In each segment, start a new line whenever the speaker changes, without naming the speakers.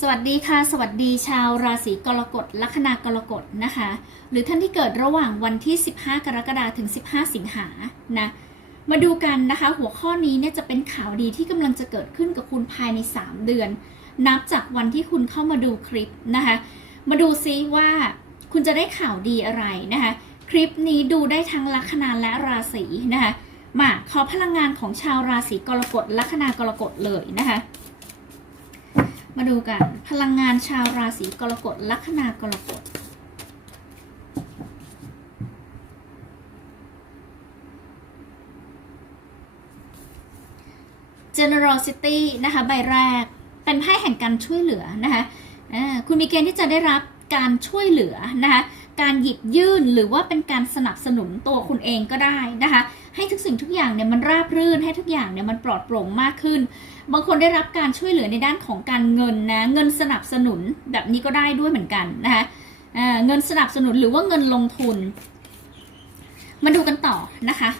สวัสดีค่ะ สวัสดีชาวราศีกรกฎลัคนากรกฎนะคะ หรือท่านที่เกิดระหว่างวันที่ 15 กรกฎาคมถึง 15 สิงหานะมาดูกันนะคะ หัวข้อนี้เนี่ยจะเป็นข่าวดีที่กำลังจะเกิดขึ้นกับคุณภายใน 3 เดือน นับจากวันที่คุณเข้ามาดูคลิปนะคะ มาดูซิว่าคุณจะได้ข่าวดีอะไรนะคะ คลิปนี้ดูได้ทั้งลัคนาและราศีนะคะมาขอพลังงานของชาวราศีกรกฎลัคนากรกฎเลยนะคะ มาดูกัน พลังงานชาวราศีกรกฎลัคนากรกฎ generosity นะคะใบแรกเป็นไพ่แห่งการช่วยเหลือนะคะคุณมีเกณฑ์ที่จะได้รับการช่วยเหลือนะคะการหยิบยื่นหรือว่าเป็นการสนับสนุนตัวคุณเองก็ได้นะคะ ให้ทุกสิ่งทุกอย่างเนี่ยมันราบรื่นให้ทุกอย่างเนี่ยมันปลอดโปร่งมากขึ้น บางคนได้รับการช่วยเหลือในด้านของการเงินนะเงินสนับสนุนแบบนี้ก็ได้ด้วยเหมือนกันนะคะเงินสนับสนุนหรือว่าเงินลงทุน มาดูกันต่อนะคะ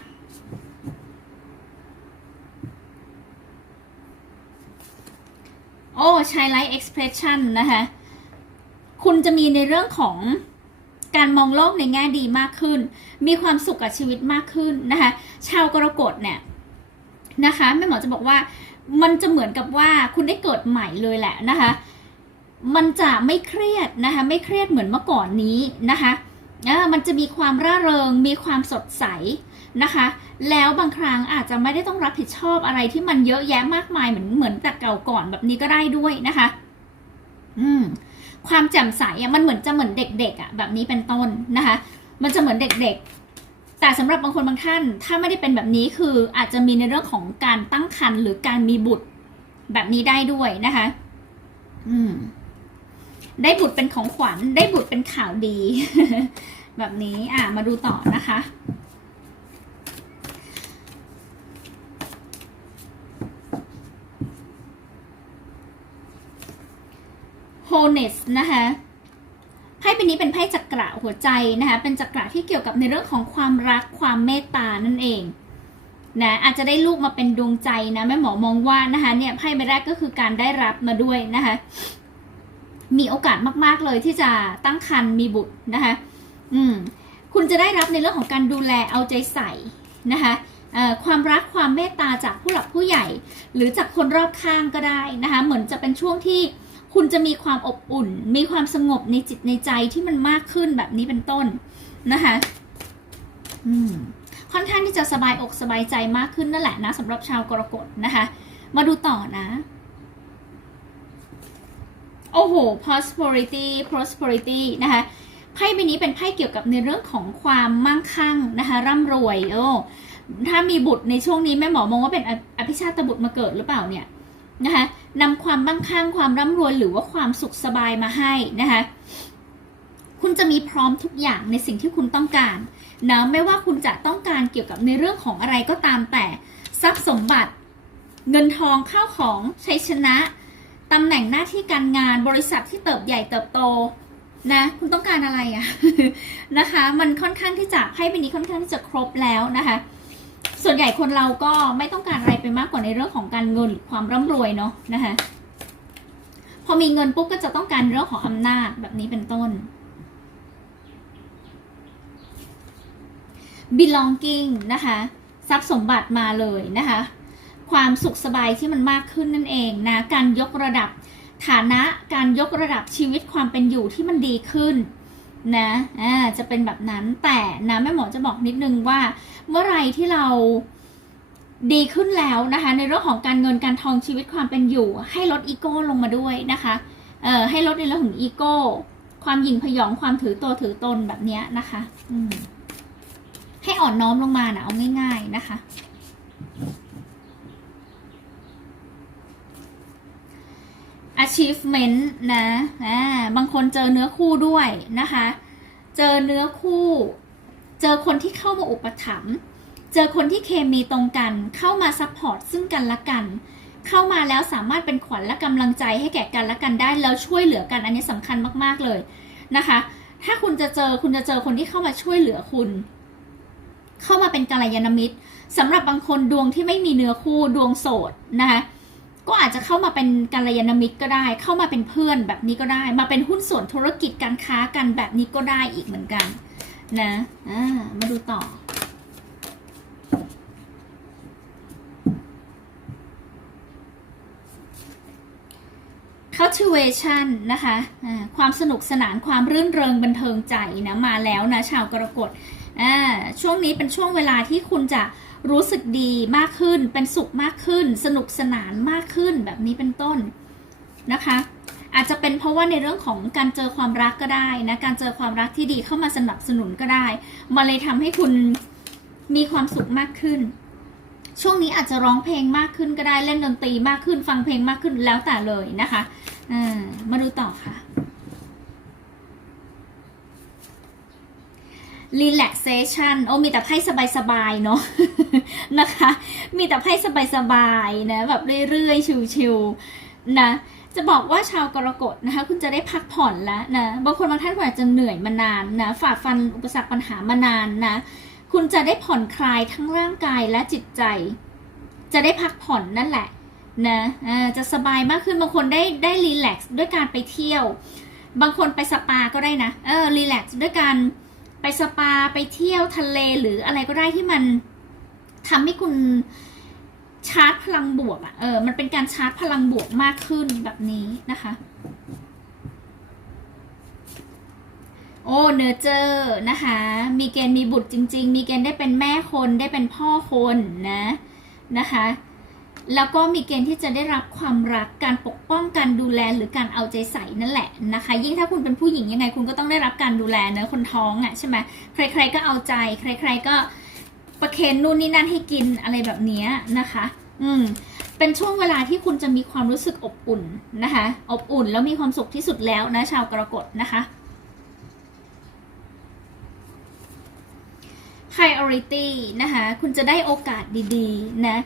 โอ้ใช้ไลท์ expression นะคะ คุณจะมีในเรื่องของ การมองโลกในแง่ดีมากขึ้น มีความสุขกับชีวิตมากขึ้นนะคะ ชาวกรกฎเนี่ยนะคะแม่หมอจะบอกว่ามันจะเหมือนกับว่าคุณได้เกิดใหม่เลยแหละนะคะ มันจะไม่เครียดนะคะ ไม่เครียดเหมือนเมื่อก่อนนี้นะคะมันจะมีความร่าเริง มีความสดใสนะคะ แล้วบางครั้งอาจจะไม่ได้ต้องรับผิดชอบอะไรที่มันเยอะแยะมากมายเหมือนเหมือนแต่เก่าก่อนแบบนี้ก็ได้ด้วยนะคะ อืม ความแจ่มใสอะมันเหมือนจะเหมือนเด็กๆอะแบบนี้เป็นต้นนะคะ มันจะเหมือนเด็กๆ แต่สำหรับบางคนบางท่าน ถ้าไม่ได้เป็นแบบนี้คืออาจจะมีในเรื่องของการตั้งครรภ์หรือการมีบุตรแบบนี้ได้ด้วยนะคะ อืม ได้บุตรเป็นของขวัญ ได้บุตรเป็นข่าวดี แบบนี้ อะ มาดูต่อนะคะ wholeness นะคะไพ่ใบนี้เป็นไพ่จักระหัวใจนะคะเป็นจักระที่เกี่ยวกับในเรื่องของความรักความเมตตานั่นเองนะอาจจะได้ลูกมาเป็นดวงใจนะแม่หมอมองว่านะคะเนี่ยไพ่ใบแรกก็คือการได้รับมาด้วยนะคะมีโอกาสมากๆเลยที่จะตั้งครรภ์มีบุตรนะคะอืมคุณจะได้รับในเรื่องของการดูแลเอาใจใส่นะคะความรักความเมตตาจากผู้หลักผู้ใหญ่ หรือจากคนรอบข้างก็ได้นะคะเหมือนจะเป็นช่วงที่ คุณจะมีความอบอุ่น มีความสงบในจิตในใจที่มันมากขึ้นแบบนี้เป็นต้นนะคะค่อนข้างที่จะสบายอกสบายใจมากขึ้นนั่นแหละนะสำหรับชาวกรกฎนะคะ มาดูต่อนะ โอ้โห prosperity prosperity นะคะไพ่ใบนี้เป็นไพ่เกี่ยวกับในเรื่องของความมั่งคั่งนะคะร่ำรวยโอ้ถ้ามีบุตรในช่วงนี้แม่หมอมองว่าเป็นออภิชาตบุตรมาเกิดหรือเปล่าเนี่ย นะคะนำความมั่งคั่งความร่ำรวยหรือว่าความสุขสบายมาให้นะคะคุณจะมีพร้อมทุกอย่างในสิ่งที่คุณต้องการนะไม่ว่าคุณจะต้องการเกี่ยวกับในเรื่องของอะไรก็ตามแต่ทรัพย์สมบัติ เงินทองข้าวของชัยชนะตำแหน่งหน้าที่การงานบริษัทที่เติบใหญ่เติบโตนะคุณต้องการอะไรอะนะคะ มันค่อนข้างที่จะไพ่ใบนี้ค่อนข้างที่จะครบแล้วนะคะ ส่วนใหญ่คนเราก็ไม่ต้องการอะไรไปมากกว่าในเรื่องของการเงินหรือความร่ำรวยเนาะนะคะพอมีเงินปุ๊บก็จะต้องการเรื่องของอำนาจแบบนี้เป็นต้น belonging นะคะทรัพย์สมบัติมาเลยนะคะ ความสุขสบายที่มันมากขึ้นนั่นเองนะการยกระดับฐานะการยกระดับชีวิตความเป็นอยู่ที่มันดีขึ้น นะอ่าจะเป็นแบบนั้นแต่นะแม่หมอจะบอกนิดนึงว่า เมื่อไรที่เราดีขึ้นแล้วนะคะ ในเรื่องของการเงินการทองชีวิตความเป็นอยู่ ให้ลดอีโก้ลงมาด้วยนะคะเอ่อให้ลดในเรื่องของอีโก้ความหยิ่งพยองความถือตัวถือตนแบบเนี้ยนะคะ อืมให้อ่อนน้อมลงมานะเอาง่าย ๆนะคะ achievement นะอ่าบางคนเจอเนื้อคู่ด้วยนะคะ เจอเนื้อคู่ เจอคนที่เข้ามาอุปถัมภ์เจอคนที่เคมีตรงกัน เข้ามาซัพพอร์ตซึ่งกันและกัน เข้ามาแล้วสามารถเป็นขวัญและกำลังใจให้แก่กันและกันได้ แล้วช่วยเหลือกันอันนี้สำคัญมากๆเลยนะคะ ถ้าคุณจะเจอคุณจะเจอคนที่เข้ามาช่วยเหลือคุณ เข้ามาเป็นกัลยาณมิตรสำหรับบางคนดวงที่ไม่มีเนื้อคู่ดวงโสดนะคะ ก็อาจจะเข้ามาเป็นกัลยาณมิตรก็ได้ เข้ามาเป็นเพื่อนแบบนี้ก็ได้ มาเป็นหุ้นส่วนธุรกิจการค้ากันแบบนี้ก็ได้อีกเหมือนกัน นะอ่ามาดูต่อ cultivation นะคะ ความสนุกสนานความรื่นเริงบันเทิงใจนะ มาแล้วนะ ชาวกรกฎ อ่าช่วงนี้เป็นช่วงเวลาที่คุณจะรู้สึกดีมากขึ้น เป็นสุขมากขึ้น สนุกสนานมากขึ้นแบบนี้เป็นต้นนะคะ อาจจะเป็นเพราะว่าในเรื่องของการเจอความรักก็ได้นะการเจอความรักที่ดีเข้ามาสนับสนุนก็ได้มาเลยทำให้คุณมีความสุขมากขึ้น ช่วงนี้อาจจะร้องเพลงมากขึ้นก็ได้เล่นดนตรีมากขึ้น ฟังเพลงมากขึ้นแล้วแต่เลยนะคะอมาดูต่อค่ะ relaxation โอ้มีแต่ไพ่สบายๆเนาะนะคะ มีแต่ไพ่สบายๆนะแบบเรื่อยๆชิวๆนะจะบอกว่าชาวกรกฎนะคะ คุณจะได้พักผ่อนแล้วนะบางคนบางท่านอาจจะเหนื่อยมานานนะฝ่าฟันอุปสรรคปัญหามานานนะคุณจะได้ผ่อนคลายทั้งร่างกายและจิตใจ จะได้พักผ่อนนั่นแหละนะอ่าจะสบายมากขึ้นบางคนได้ได้รีแลกซ์ด้วยการไปเที่ยว บางคนไปสปาก็ได้นะเออรีแลกซ์ด้วยการ ไปสปาไปเที่ยวทะเลหรืออะไรก็ได้ที่มันทำให้คุณชาร์จพลังบวกอะ่ะ เออ มันเป็นการชาร์จพลังบวกมากขึ้นแบบนี้นะคะ โอ้เนอร์เจอร์นะคะ มีเกณฑ์มีบุตรจริง ๆ มีเกณฑ์ได้เป็นแม่คนได้เป็นพ่อคนนะนะคะ แล้วก็มีเกณฑ์ที่จะได้รับความรักการปกป้องการดูแลหรือการเอาใจใส่นั่นแหละนะคะ ยิ่งถ้าคุณเป็นผู้หญิงยังไงคุณก็ต้องได้รับการดูแลเนอะคนท้องอะ่ะใช่ไหมใคร ๆก็เอาใจ ใคร ๆก็ประเคนนู่นนี่นั่นให้กินอะไรแบบนี้นะคะ อืมเป็นช่วงเวลาที่คุณจะมีความรู้สึกอบอุ่นนะคะ อบอุ่นแล้วมีความสุขที่สุดแล้วนะ ชาวกรกฎนะคะ priority นะคะ คุณจะได้โอกาสดีๆ นะ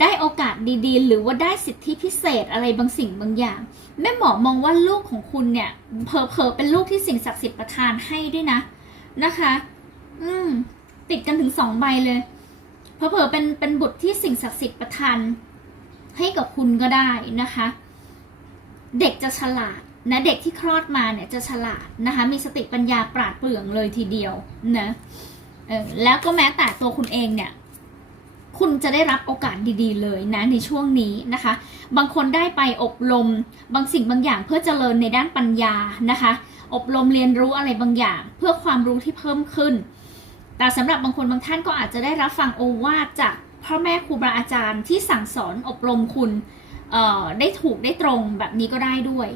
ได้โอกาสดีๆ หรือว่าได้สิทธิพิเศษอะไรบางสิ่งบางอย่าง แม่หมอมองว่าลูกของคุณเนี่ยเพอเพอเป็นลูกที่สิ่งศักดิ์สิทธิ์ประทานให้ด้วยนะนะคะ อืม ติดกันถึงสองใบเลยเพอเพอเป็นเป็นบุตรที่สิ่งศักดิ์สิทธิ์ประทานให้กับคุณก็ได้นะคะ เด็กจะฉลาดนะเด็กที่คลอดมาเนี่ยจะฉลาดนะคะ มีสติปัญญาปราดเปรื่องเลยทีเดียวนะแล้วก็แม้แต่ตัวคุณเองเนี่ย คุณจะได้รับโอกาสดีๆ เลยนะในช่วงนี้นะคะ บางคนได้ไปอบรมบางสิ่งบางอย่างเพื่อเจริญในด้านปัญญานะคะ อบรมเรียนรู้อะไรบางอย่าง เพื่อความรู้ที่เพิ่มขึ้น แต่สำหรับบางคนบางท่านก็อาจจะได้รับฟังโอวาทจากพ่อแม่ครูบาอาจารย์ที่สั่งสอนอบรมคุณได้ถูกได้ตรงแบบนี้ก็ได้ด้วย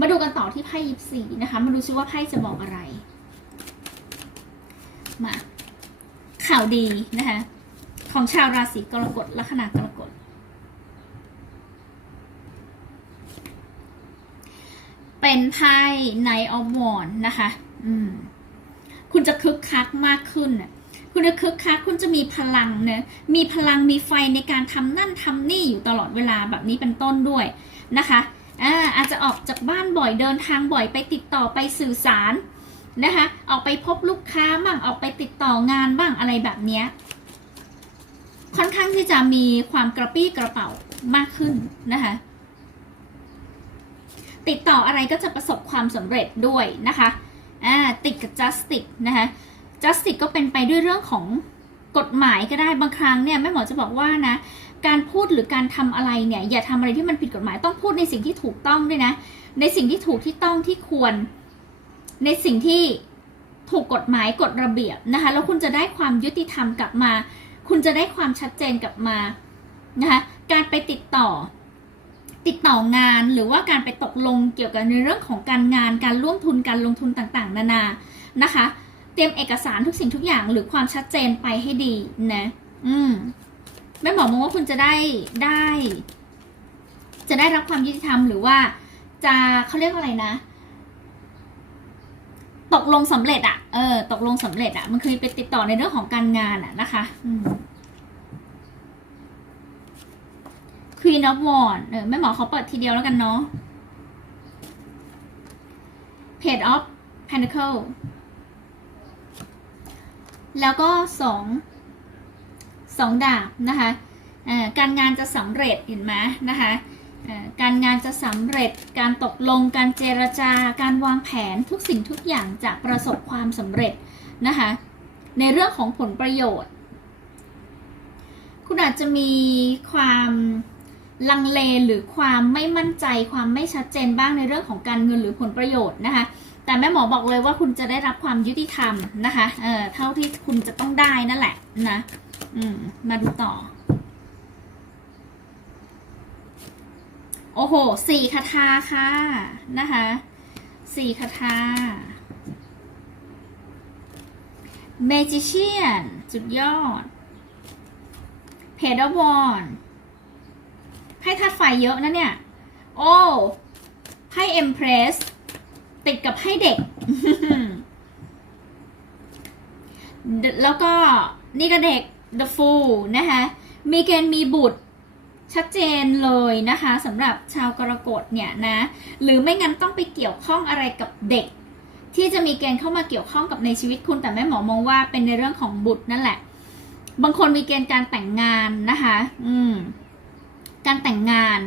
มาดูกันต่อที่ไพ่ยิปซีนะคะ มาดูซิว่าไพ่จะบอกอะไร มาข่าวดีนะคะ ของชาวราศีกรกฎลัคนากรกฎเป็นไพ่ Knight of Wands นะคะ อืม คุณจะคึกคักมากขึ้น คุณจะคึกคัก คุณจะมีพลังเนะมีพลัง มีไฟในการทำนั่นทำนี่อยู่ตลอดเวลาแบบนี้เป็นต้นด้วยนะคะอาอาจจะออกจากบ้านบ่อยเดินทางบ่อยไปติดต่อไปสื่อสารนะคะ ออกไปพบลูกค้าบ้าง ออกไปติดต่องานบ้างอะไรแบบเนี้ย ค่อนข้างที่จะมีความกระปี้กระเป๋ามากขึ้นนะคะติดต่ออะไรก็จะประสบความสำเร็จด้วยนะคะอ่าติดกับ justice นะคะ justice ก็เป็นไปด้วยเรื่องของกฎหมายก็ได้บางครั้งเนี่ยแม่หมอจะบอกว่านะการพูดหรือการทำอะไรเนี่ยอย่าทำอะไรที่มันผิดกฎหมายต้องพูดในสิ่งที่ถูกต้องด้วยนะ ในสิ่งที่ถูกที่ต้องที่ควร ในสิ่งที่ถูกกฎหมายกฎระเบียบนะคะแล้วคุณจะได้ความยุติธรรมกลับมา คุณจะได้ความชัดเจนกลับมานะคะการไปติดต่อ ติดต่องานหรือว่าการไปตกลงเกี่ยวกับในเรื่องของการงานการร่วมทุนการลงทุนต่างๆ นานานะคะ เตรียมเอกสารทุกสิ่งทุกอย่างหรือความชัดเจนไปให้ดีนะอืมแม่หมอมองว่าคุณจะได้ได้ จะได้รับความยุติธรรมหรือว่าจะเขาเรียกว่าอะไรนะ ตกลงสำเร็จอะเออตกลงสำเร็จอะมันเคยไปติดต่อในเรื่องของการงานอะนะคะอืม Queen of War เออแม่หมอเขาเปิดทีเดียวแล้วกันเนาะ Page of Pentacle แล้วก็สองสองดาบนะคะการงานจะสำเร็จเห็นไหมนะคะ การงานจะสำเร็จ การตกลง การเจรจา การวางแผนทุกสิ่งทุกอย่างจะประสบความสำเร็จนะคะ ในเรื่องของผลประโยชน์ คุณอาจจะมีความลังเลหรือความไม่มั่นใจ ความไม่ชัดเจนบ้างในเรื่องของการเงินหรือผลประโยชน์นะคะ แต่แม่หมอบอกเลยว่าคุณจะได้รับความยุติธรรมนะคะ เออเท่าที่คุณจะต้องได้นั่นแหละนะ อืม มาดูต่อ โอ้โหสี่คาถาค่ะนะคะสี่คาถา Magician สุดยอด เพดวอนให้ธาตุไฟเยอะนะเนี่ย โอ้ให้ Empress ติดกับให้เด็ก แล้วก็นี่ก็เด็ก The Fool นะคะ มีเกณฑ์มีบุตร ชัดเจนเลยนะคะสำหรับชาวกรกฎเนี่ยนะหรือไม่งั้นต้องไปเกี่ยวข้องอะไรกับเด็ก ที่จะมีเกณฑ์เข้ามาเกี่ยวข้องกับในชีวิตคุณแต่แม่หมอมองว่าเป็นในเรื่องของบุตรนั่นแหละ บางคนมีเกณฑ์การแต่งงานนะคะ อืมการแต่งงาน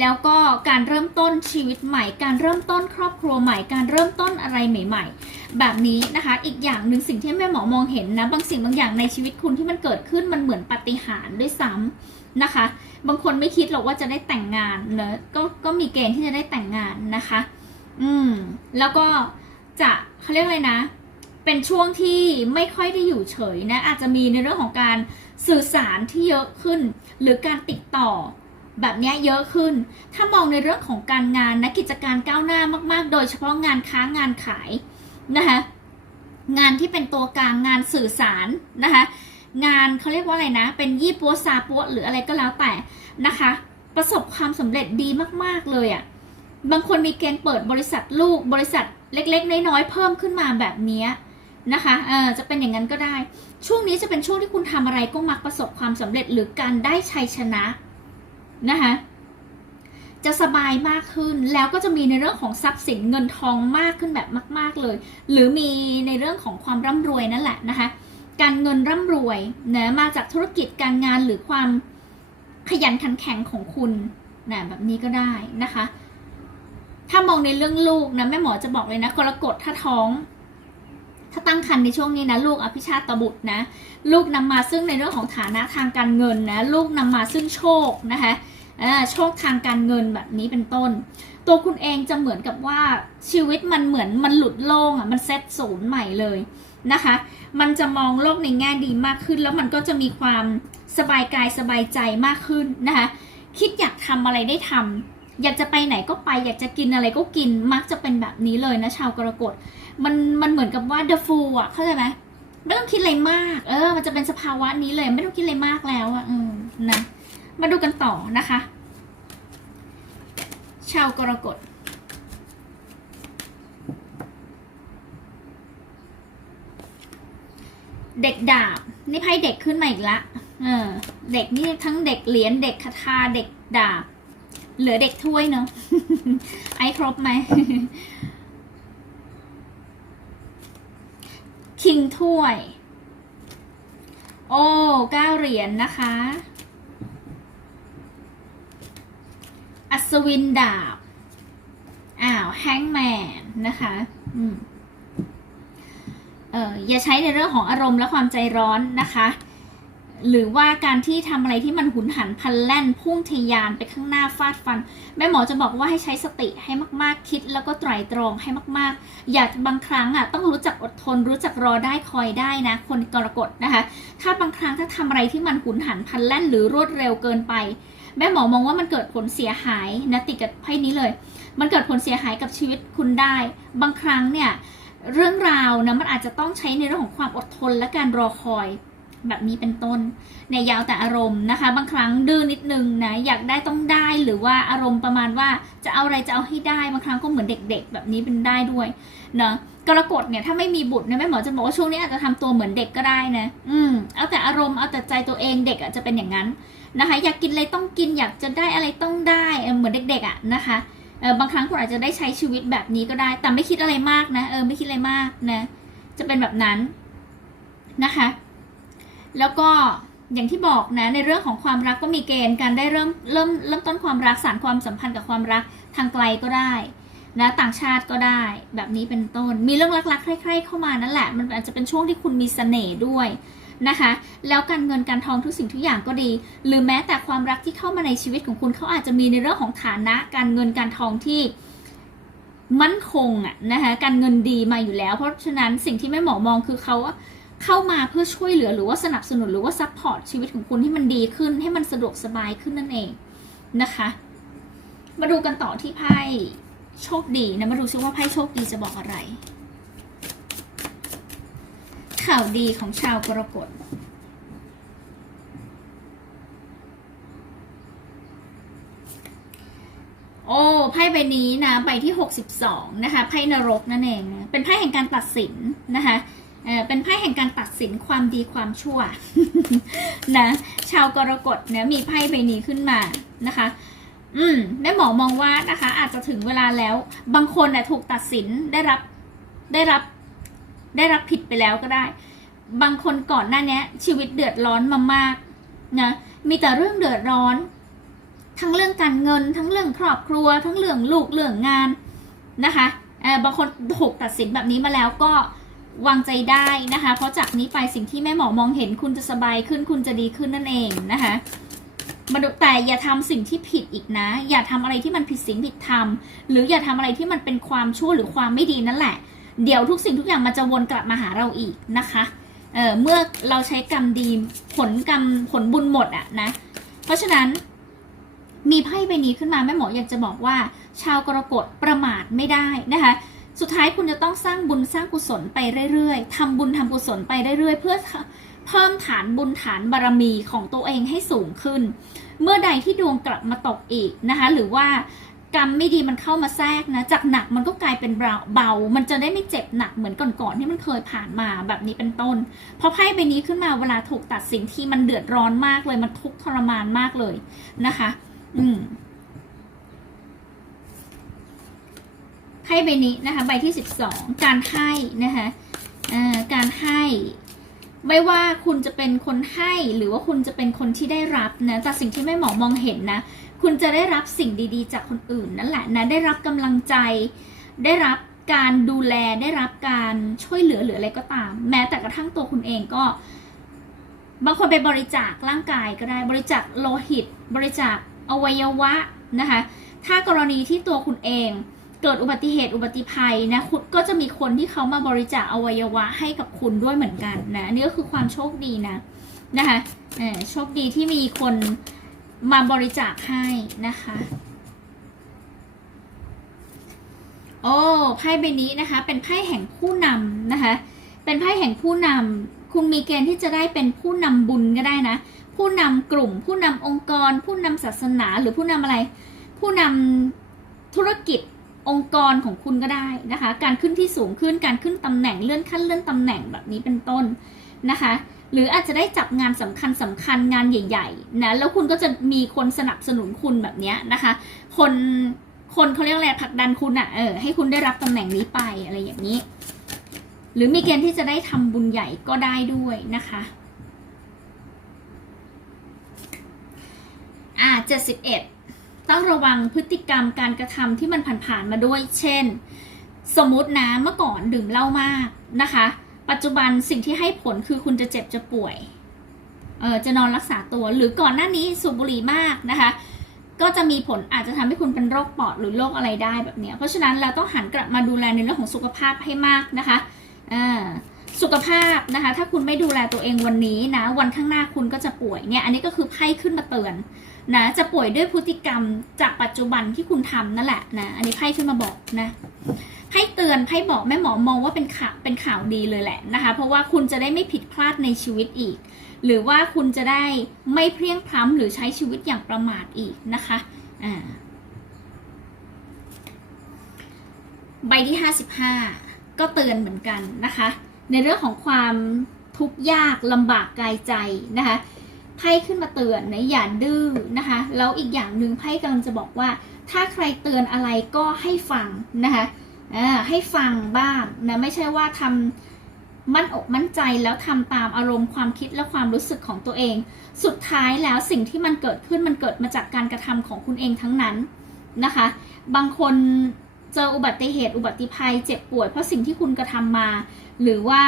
แล้วก็การเริ่มต้นชีวิตใหม่ การเริ่มต้นครอบครัวใหม่ การเริ่มต้นอะไรใหม่ ๆ แบบนี้นะคะ อีกอย่างหนึ่งสิ่งที่แม่หมอมองเห็นนะ บางสิ่งบางอย่างในชีวิตคุณที่มันเกิดขึ้นมันเหมือนปาฏิหาริย์ด้วยซ้ำ นะคะ บางคนไม่คิดหรอกว่าจะได้แต่งงานเนอะก็ก็มีเกณฑ์ที่จะได้แต่งงานนะคะ อืม แล้วก็จะเขาเรียกอะไรนะ เป็นช่วงที่ไม่ค่อยได้อยู่เฉยนะ อาจจะมีในเรื่องของการสื่อสารที่เยอะขึ้น หรือการติดต่อแบบนี้เยอะขึ้น ถ้ามองในเรื่องของการงานนะกิจการก้าวหน้ามากๆ โดยเฉพาะงานค้างานขายนะคะ งานที่เป็นตัวกลางงานสื่อสารนะคะ งานเขาเรียกว่าอะไรนะ เป็นยี่ปัวซาปัวหรืออะไรก็แล้วแต่นะคะ ประสบความสำเร็จดีมากๆเลยอะ่ะบางคนมีเกณฑ์เปิดบริษัทลูกบริษัทเล็ก ๆ น้อยๆเพิ่มขึ้นมาแบบนี้นะคะเออจะเป็นอย่างนั้นก็ได้ ช่วงนี้จะเป็นช่วงที่คุณทำอะไรก็มักประสบความสำเร็จหรือการได้ชัยชนะนะคะจะสบายมากขึ้นแล้วก็จะมีในเรื่องของทรัพย์สินเงินทองมากขึ้นแบบมาก ๆเลย หรือมีในเรื่องของความร่ำรวยนั่นแหละนะคะ การเงินร่ำรวยนะมาจากธุรกิจการงานหรือความขยันขันแข็งของคุณนะแบบนี้ก็ได้นะคะ ถ้ามองในเรื่องลูกนะแม่หมอจะบอกเลยนะกรกฎถ้าท้อง ถ้าตั้งครรภ์ในช่วงนี้นะลูกอภิชาตบุตรนะ ลูกนำมาซึ่งในเรื่องของฐานะทางการเงินนะ ลูกนำมาซึ่งโชคนะคะ โชคทางการเงินแบบนี้เป็นต้น ตัวคุณเองจะเหมือนกับว่าชีวิตมันเหมือนมันหลุดโล่งอะมันเซตศูนย์ใหม่เลยนะคะ มันจะมองโลกในแง่ดีมากขึ้น แล้วมันก็จะมีความสบายกายสบายใจมากขึ้นนะคะ คิดอยากทำอะไรได้ทำอยากจะไปไหนก็ไป อยากจะกินอะไรก็กินมักจะเป็นแบบนี้เลยนะชาวกรกฎมันมันเหมือนกับว่า the fool อะเข้าใจไหมไม่ต้องคิดอะไรมาก เออ มันจะเป็นสภาวะนี้เลย ไม่ต้องคิดอะไรมากแล้วอะ อืม นะ มาดูกันต่อนะคะ ชาวกรกฎเด็กดาบนี่ไพ่เด็กขึ้นมาอีกละ เออ เด็กนี่ทั้งเด็กเหรียญเด็กคาถาเด็กดาบ เหลือเด็กถ้วยเนาะไอ้ครบไหมคิงถ้วย โอ้เก้าเหรียญนนะคะ อัศวินดาบ อ้าวแฮงแมนนะคะอืมเอออย่าใช้ในเรื่องของอารมณ์และความใจร้อนนะคะ หรือว่าการที่ทำอะไรที่มันหุนหันพันแล่นพุ่งทยานไปข้างหน้าฟาดฟัน แม่หมอจะบอกว่าให้ใช้สติให้มากๆ คิดแล้วก็ไตร่ตรองให้มากๆ อย่าบางครั้งอะต้องรู้จักอดทน รู้จักรอได้คอยได้นะ คนกรกฎนะคะ ถ้าบางครั้งถ้าทำอะไรที่มันหุนหันพันแล่นหรือรวดเร็วเกินไป แม่หมอมองว่ามันเกิดผลเสียหายนะติดกับไพ่นี้เลย มันเกิดผลเสียหายกับชีวิตคุณได้ บางครั้งเนี่ยเรื่องราวนะมันอาจจะต้องใช้ในเรื่องของความอดทนและการรอคอยแบบนี้เป็นต้นในยาวแต่อารมณ์นะคะ บางครั้งดื้อนิดนึงนะอยากได้ต้องได้หรือว่าอารมณ์ประมาณว่าจะเอาอะไรจะเอาให้ได้บางครั้งก็เหมือนเด็ก ๆ แบบนี้เป็นได้ด้วยเนาะกรกฎเนี่ยถ้าไม่มีบุตรเนี่ยแม่หมอจะบอกว่าช่วงนี้อาจจะทำตัวเหมือนเด็กก็ได้นะอืมเอาแต่อารมณ์เอาแต่ใจตัวเองเด็กอะจะเป็นอย่างนั้น นะคะ อยากกินอะไรต้องกินอยากจะได้อะไรต้องได้เหมือนเด็กๆอะนะคะบางครั้งคุณอาจจะได้ใช้ชีวิตแบบนี้ก็ได้ แต่ไม่คิดอะไรมากนะเออไม่คิดอะไรมากนะจะเป็นแบบนั้นนะคะ แล้วก็อย่างที่บอกนะในเรื่องของความรักก็มีเกณฑ์การได้เริ่มเริ่มเริ่มต้นความรักสานความสัมพันธ์กับความรักทางไกลก็ได้นะต่างชาติก็ได้แบบนี้เป็นต้น มีเรื่องรักๆใคร่ๆเข้ามานั่นแหละ มันอาจจะเป็นช่วงที่คุณมีเสน่ห์ด้วย นะคะ แล้วการเงินการทองทุกสิ่งทุกอย่างก็ดี หรือแม้แต่ความรักที่เข้ามาในชีวิตของคุณเขาอาจจะมีในเรื่องของฐานะ การเงินการทองที่มั่นคงอะนะคะการเงินดีมาอยู่แล้ว เพราะฉะนั้นสิ่งที่แม่หมอมองคือเขาเข้ามาเพื่อช่วยเหลือหรือว่าสนับสนุนหรือว่าซัพพอร์ตชีวิตของคุณให้มันดีขึ้น ให้มันสะดวกสบายขึ้นนั่นเองนะคะ มาดูกันต่อที่ไพ่โชคดีนะมาดูซิว่าไพ่โชคดีจะบอกอะไร ข่าวดีของชาวกรกฎโอ้ไพ่ใบนี้นะใบที่ 62 นะคะไพ่นรกนั่นเองนะเป็นไพ่แห่งการตัดสินนะคะเออเป็นไพ่แห่งการตัดสินความดีความชั่วนะชาวกรกฎเนี่ยมีไพ่ใบนี้ขึ้นมานะคะ อืมแม่หมอมองว่านะคะ อาจจะถึงเวลาแล้ว บางคนน่ะถูกตัดสินได้รับได้รับ ได้รับผิดไปแล้วก็ได้ บางคนก่อนหน้านี้ชีวิตเดือดร้อนมามากนะมีแต่เรื่องเดือดร้อน ทั้งเรื่องการเงิน ทั้งเรื่องครอบครัว ทั้งเรื่องลูกเรื่องงานนะคะเออบางคนถูกตัดสินแบบนี้มาแล้วก็วางใจได้นะคะ เพราะจากนี้ไปสิ่งที่แม่หมอมองเห็นคุณจะสบายขึ้นคุณจะดีขึ้นนั่นเองนะคะมาดูแต่อย่าทำสิ่งที่ผิดอีกนะ อย่าทำอะไรที่มันผิดศีลผิดธรรม หรืออย่าทำอะไรที่มันเป็นความชั่วหรือความไม่ดีนั่นแหละ เดี๋ยวทุกสิ่งทุกอย่างมันจะวนกลับมาหาเราอีกนะคะเออเมื่อเราใช้กรรมดีผลกรรมผลบุญหมดอะนะ เพราะฉะนั้นมีไพ่ใบนี้ขึ้นมาแม่หมออยากจะบอกว่า ชาวกรกฎประมาทไม่ได้นะคะ สุดท้ายคุณจะต้องสร้างบุญสร้างกุศลไปเรื่อยๆทำบุญทำกุศลไปเรื่อยๆ เพื่อเพิ่มฐานบุญฐานบารมีของตัวเองให้สูงขึ้น เมื่อใดที่ดวงกลับมาตกอีกนะคะ หรือว่า กรรมไม่ดีมันเข้ามาแทรกนะ จากหนักมันก็กลายเป็นเบาเบา มันจะได้ไม่เจ็บหนักเหมือนก่อนๆที่มันเคยผ่านมาแบบนี้เป็นต้น พอไพ่ใบนี้ขึ้นมาเวลาถูกตัดสินที่มันเดือดร้อนมากเลย มันทุกข์ทรมานมากเลยนะคะ อืมไพ่ใบนี้นะคะใบที่สิบสองการให้นะคะอ่าการให้ไม่ว่าคุณจะเป็นคนให้หรือว่าคุณจะเป็นคนที่ได้รับนะจากสิ่งที่แม่หมอมองเห็นนะ คุณจะได้รับสิ่งดีๆ จากคนอื่นนั่นแหละนะได้รับกำลังใจ ได้รับการดูแลได้รับการช่วยเหลือหรืออะไรก็ตาม แม้แต่กระทั่งตัวคุณเองก็ บางคนไปบริจาคร่างกายก็ได้บริจาคโลหิต บริจาคอวัยวะนะคะถ้ากรณีที่ตัวคุณเองเกิดอุบัติเหตุอุบัติภัยนะคุณก็จะมีคนที่เขามาบริจาคอวัยวะให้กับคุณด้วยเหมือนกันนะนี่ก็คือความโชคดีนะนะคะเออโชคดีที่มีคน มาบริจาคให้นะคะ โอ้ไพ่ใบนี้นะคะ เป็นไพ่แห่งผู้นำนะคะ เป็นไพ่แห่งผู้นำคุณมีเกณฑ์ที่จะได้เป็นผู้นำบุญก็ได้นะ ผู้นำกลุ่ม ผู้นำองค์กร ผู้นำศาสนาหรือผู้นำอะไร ผู้นำธุรกิจองค์กรของคุณก็ได้นะคะ การขึ้นที่สูงขึ้น การขึ้นตำแหน่งเลื่อนขั้นเลื่อนตำแหน่งแบบนี้เป็นต้นนะคะ หรืออาจจะได้จับงานสำคัญสำคัญงานใหญ่ ๆ นะ แล้วคุณก็จะมีคนสนับสนุนคุณแบบนี้นะคะ คนคนเขาเรียกอะไรผลักดันคุณอะ่ะเออให้คุณได้รับตำแหน่งนี้ไปอะไรอย่างนี้ หรือมีเกณฑ์ที่จะได้ทำบุญใหญ่ก็ได้ด้วยนะคะอ่าเจ็ดสิบเอ็ดต้องระวังพฤติกรรมการกระทำที่มันผ่านๆมาด้วย เช่น สมมตินะเมื่อก่อนดื่มเหล้ามากนะคะ ปัจจุบันสิ่งที่ให้ผลคือคุณจะเจ็บจะป่วย เออจะนอนรักษาตัว หรือก่อนหน้านี้สูบบุหรี่มากนะคะ ก็จะมีผลอาจจะทำให้คุณเป็นโรคปอดหรือโรคอะไรได้แบบเนี้ยเพราะฉะนั้นเราต้องหันกลับมาดูแลในเรื่องของสุขภาพให้มากนะคะอ่าสุขภาพนะคะ ถ้าคุณไม่ดูแลตัวเองวันนี้นะ วันข้างหน้าคุณก็จะป่วยเนี่ย อันนี้ก็คือไพ่ขึ้นมาเตือนนะ จะป่วยด้วยพฤติกรรมจากปัจจุบันที่คุณทำนั่นแหละนะ อันนี้ไพ่ขึ้นมาบอกนะ ไพ่เตือนไพ่บอกแม่หมอมองว่าเป็นข่าวเป็นข่าวดีเลยแหละนะคะ เพราะว่าคุณจะได้ไม่ผิดพลาดในชีวิตอีก หรือว่าคุณจะได้ไม่เพลียงพล้ำหรือใช้ชีวิตอย่างประมาทอีกนะคะอ่าใบที่ 55 ก็เตือนเหมือนกันนะคะ ในเรื่องของความทุกข์ยากลำบากกายใจนะคะไพ่ขึ้นมาเตือนนะอย่าดื้อนะคะแล้วอีกอย่างหนึ่งไพ่กำลังจะบอกว่า ถ้าใครเตือนอะไรก็ให้ฟังนะคะ อ่าให้ฟังบ้างนะไม่ใช่ว่าทมั่นอกมั่นใจแล้วทำตามอารมณ์ความคิดและความรู้สึกของตัวเอง สุดท้ายแล้วสิ่งที่มันเกิดขึ้นมันเกิดมาจากการกระทำของคุณเองทั้งนั้นนะคะ บางคนเจออุบัติเหตุอุบัติภัยเจ็บป่วยเพราะสิ่งที่คุณกระทำมา หรือว่า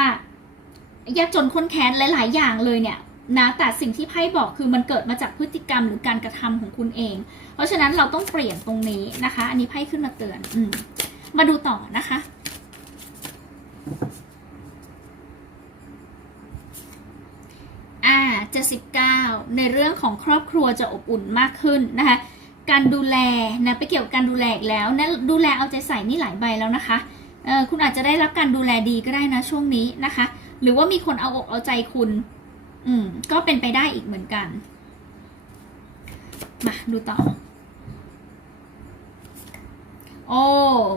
ยากจนค้นแค้นหลาย ๆ อย่างเลยเนี่ยนะแต่สิ่งที่ไพ่บอกคือมันเกิดมาจากพฤติกรรมหรือการกระทำของคุณเอง เพราะฉะนั้นเราต้องเปลี่ยนตรงนี้นะคะ อันนี้ไพ่ขึ้นมาเตือนอม มาดูต่อนะคะ อ่า79ในเรื่องของครอบครัวจะอบอุ่นมากขึ้นนะคะ การดูแลนะไปเกี่ยวกับการดูแลอีกแล้วนะดูแลเอาใจใส่นี่หลายใบแล้วนะคะเออคุณอาจจะได้รับการดูแลดีก็ได้นะช่วงนี้นะคะ หรือว่ามีคนเอาอกเอาใจคุณ อืมก็เป็นไปได้อีกเหมือนกัน มาดูต่อ โอ้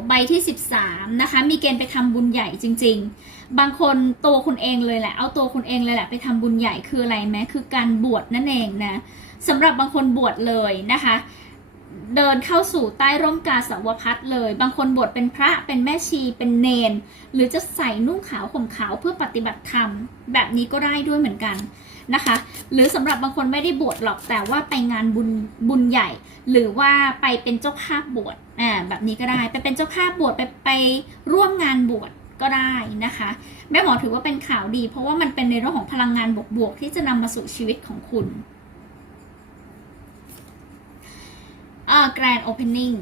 ใบที่ 13 นะคะ มีเกณฑ์ไปทำบุญใหญ่จริง ๆ บางคนตัวคุณเองเลยแหละ เอาตัวคุณเองเลยแหละไปทำบุญใหญ่คืออะไรไหมคือการบวชนั่นเองนะสำหรับบางคนบวชเลยนะคะ เดินเข้าสู่ใต้ร่มกาสาวพัดเลย บางคนบวชเป็นพระเป็นแม่ชีเป็นเนน หรือจะใส่นุ่งขาวห่มขาวเพื่อปฏิบัติธรรม แบบนี้ก็ได้ด้วยเหมือนกันนะคะหรือสำหรับบางคนไม่ได้บวชหรอกแต่ว่าไปงานบุญบุญใหญ่ หรือว่าไปเป็นเจ้าภาพบวช อ่าแบบนี้ก็ได้ไปเป็นเจ้าภาพบวชไปไปร่วมงานบวชก็ได้นะคะ แม่หมอถือว่าเป็นข่าวดี เพราะว่ามันเป็นในเรื่องของพลังงานบวกๆที่จะนำมาสู่ชีวิตของคุณอ่า grand opening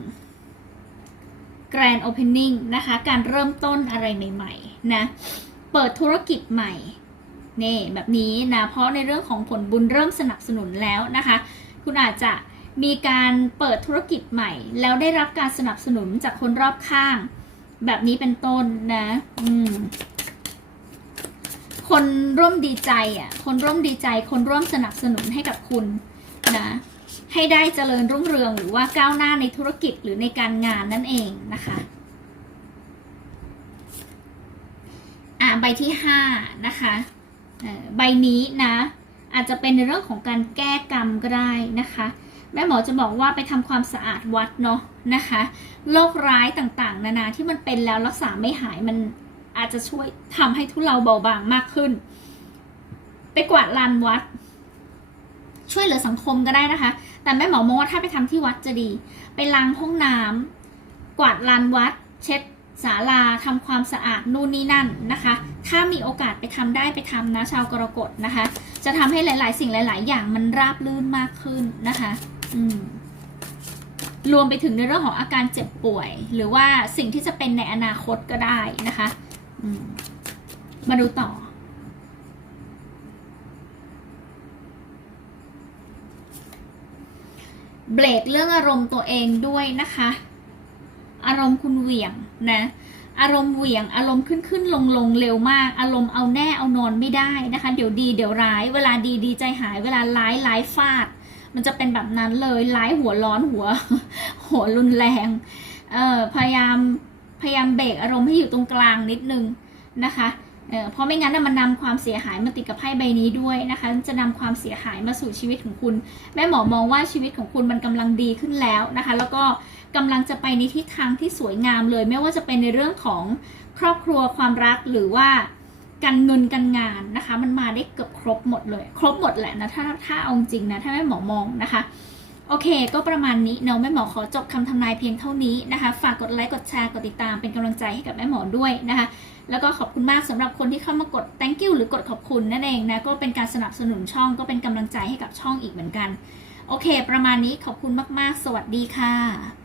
grand opening นะคะ การเริ่มต้นอะไรใหม่ๆนะ เปิดธุรกิจใหม่นี่แบบนี้นะ เพราะในเรื่องของผลบุญเริ่มสนับสนุนแล้วนะคะ คุณอาจจะ มีการเปิดธุรกิจใหม่ แล้วได้รับการสนับสนุนจากคนรอบข้าง แบบนี้เป็นต้นนะอืมคนร่วมดีใจอะ คนร่วมดีใจ คนร่วมสนับสนุนให้กับคุณนะ ให้ได้เจริญรุ่งเรืองหรือว่าก้าวหน้าในธุรกิจหรือในการงานนั่นเองนะคะ อ่าใบที่ห้านะคะใบนี้นะ อาจจะเป็นในเรื่องของการแก้กรรมก็ได้นะคะ แม่หมอจะบอกว่าไปทำความสะอาดวัดเนาะนะคะโรคร้ายต่างๆ นานาที่มันเป็นแล้วรักษาไม่หายมันอาจจะช่วยทำให้ทุเลาเบาบางมากขึ้น ไปกวาดลานวัด ช่วยเหลือสังคมก็ได้นะคะ แต่แม่หมอมองว่าถ้าไปทำที่วัดจะดี ไปล้างห้องน้ำกวาดลานวัด เช็ดศาลาทำความสะอาดนู่นนี่นั่นนะคะ ถ้ามีโอกาสไปทำได้ไปทำนะชาวกรกฎนะคะ จะทำให้หลาย ๆ สิ่งหลาย ๆ อย่างมันราบรื่นมากขึ้นนะคะ รวมไปถึงในเรื่องของอาการเจ็บป่วย หรือว่าสิ่งที่จะเป็นในอนาคตก็ได้นะคะมมาดูต่อ เบรกเรื่องอารมณ์ตัวเองด้วยนะคะ อารมณ์คุณเหวี่ยงนะอารมณ์เหวี่ยง อารมณ์ขึ้นขึ้นลงลงเร็วมาก อารมณ์เอาแน่เอานอนไม่ได้นะคะ เดี๋ยวดีเดี๋ยวร้าย เวลาดีดีใจหาย เวลาร้ายร้ายฟาด มันจะเป็นแบบนั้นเลยร้ายหัวร้อนหัว หัวรุนแรงเอ่อพยายามพยายามเบรกอารมณ์ให้อยู่ตรงกลางนิดนึงนะคะเออเพราะไม่งั้นนะมันนำความเสียหายมาติดกับไพ่ใบนี้ด้วยนะคะ จะนำความเสียหายมาสู่ชีวิตของคุณ แม่หมอมองว่าชีวิตของคุณมันกำลังดีขึ้นแล้วนะคะ แล้วก็กำลังจะไปในทิศทางที่สวยงามเลย ไม่ว่าจะเป็นในเรื่องของครอบครัวความรักหรือว่า การเงินการงานนะคะ มันมาได้เกือบครบหมดเลย ครบหมดแหละนะถ้าถ้าเอาจริงนะถ้าแม่หมอมองนะคะโอเค ก็ประมาณนี้เนาะแม่หมอขอจบคำทำนายเพียงเท่านี้นะคะ ฝากกดไลค์กดแชร์กดติดตามเป็นกำลังใจให้กับแม่หมอด้วยนะคะ แล้วก็ขอบคุณมากสำหรับคนที่เข้ามากด thank you หรือกดขอบคุณนั่นเองนะก็เป็นการสนับสนุนช่องก็เป็นกำลังใจให้กับช่องอีกเหมือนกัน โอเค ประมาณนี้ขอบคุณมากๆ สวัสดีค่ะ